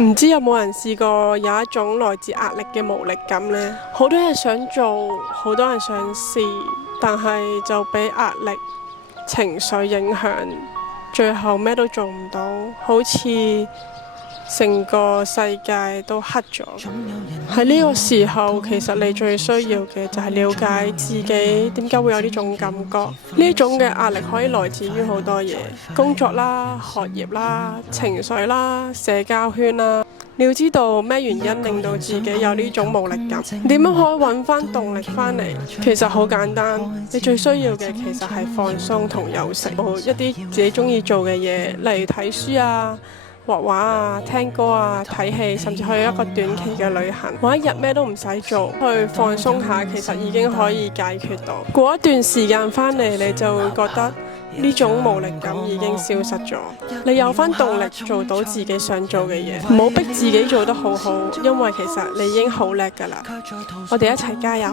唔知有冇人試過有一種來自壓力嘅無力感呢？好多嘢想做，好多人想試，但係就俾壓力、情緒影響，最後咩都做唔到，好似成個世界都黑咗。喺呢個時候，其實你最需要嘅就係了解自己點解會有呢種感覺。呢種嘅壓力可以來自於好多嘢，工作啦、學業啦、情緒啦、社交圈啦。你要知道咩原因令到自己有呢種無力感？點樣可以揾翻動力翻嚟？其實好簡單，你最需要嘅其實係放鬆同休息，做一啲自己中意做嘅嘢，例如睇書啊、畫畫啊、聽歌啊、睇戲，甚至去一個短期嘅旅行，每一日咩都唔使做，去放鬆下，其實已經可以解決到。過一段時間翻嚟，你就會覺得呢種無力感已經消失咗，你有翻動力做到自己想做嘅嘢，唔好逼自己做得好好，因為其實你已經好叻㗎啦。我哋一齊加油！